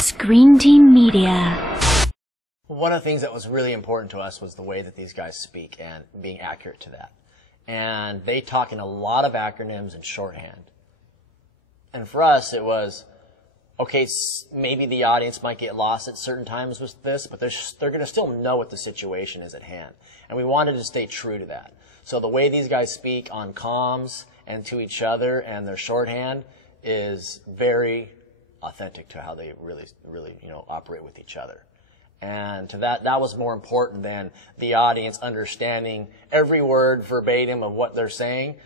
Screen Team Media. One of the things that was really important to us was the way that these guys speak and being accurate to that. And they talk in a lot of acronyms and shorthand. And for us, it was, okay, maybe the audience might get lost at certain times with this, but they're going to still know what the situation is at hand. And we wanted to stay true to that. So the way these guys speak on comms and to each other and their shorthand is very authentic to how they really, operate with each other. And to that was more important than the audience understanding every word verbatim of what they're saying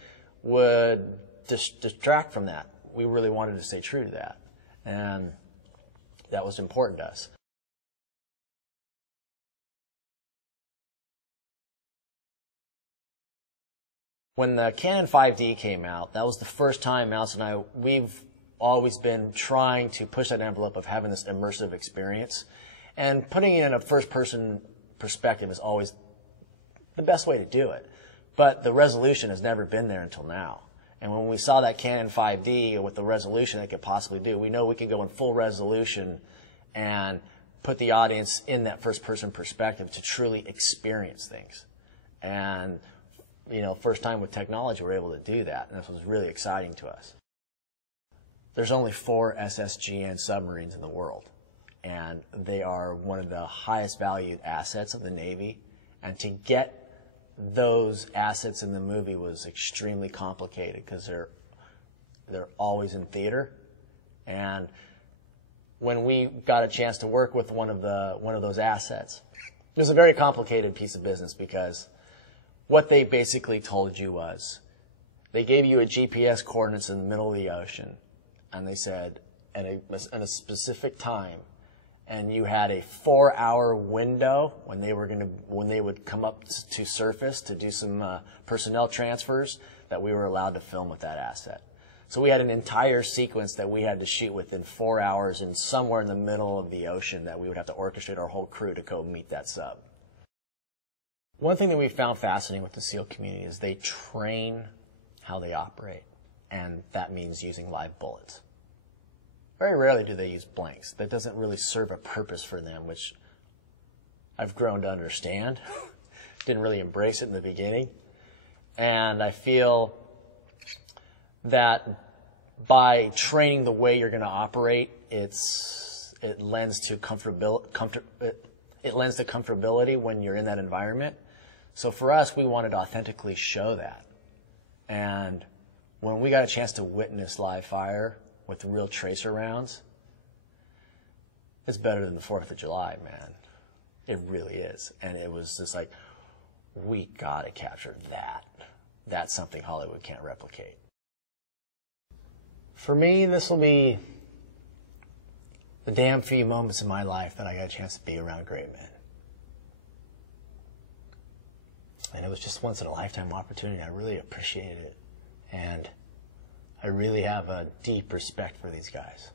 would distract from that. We really wanted to stay true to that. And that was important to us. When the Canon 5D came out, that was the first time Mouse and I, we've always been trying to push that envelope of having this immersive experience. And putting it in a first-person perspective is always the best way to do it. But the resolution has never been there until now. And when we saw that Canon 5D with the resolution it could possibly do, we know we could go in full resolution and put the audience in that first-person perspective to truly experience things. And, first time with technology, we're able to do that. And this was really exciting to us. There's only 4 SSGN submarines in the world. And they are one of the highest valued assets of the Navy. And to get those assets in the movie was extremely complicated because they're always in theater. And when we got a chance to work with one of those assets, it was a very complicated piece of business because what they basically told you was they gave you a GPS coordinates in the middle of the ocean, and they said at a specific time, and you had a 4-hour window when they would come up to surface to do some personnel transfers that we were allowed to film with that asset. So we had an entire sequence that we had to shoot within 4 hours and somewhere in the middle of the ocean that we would have to orchestrate our whole crew to go meet that sub. One thing that we found fascinating with the SEAL community is they train how they operate, and that means using live bullets. Very rarely do they use blanks. That doesn't really serve a purpose for them, which I've grown to understand. Didn't really embrace it in the beginning. And I feel that by training the way you're going to operate, it lends to comfortability when you're in that environment. So for us, we wanted to authentically show that. And when we got a chance to witness live fire with real tracer rounds, it's better than the 4th of July, man. It really is. And it was just like, we gotta capture that. That's something Hollywood can't replicate. For me, this will be the damn few moments in my life that I got a chance to be around great men. And it was just once in a lifetime opportunity. I really appreciated it. And I really have a deep respect for these guys.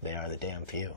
They are the damn few.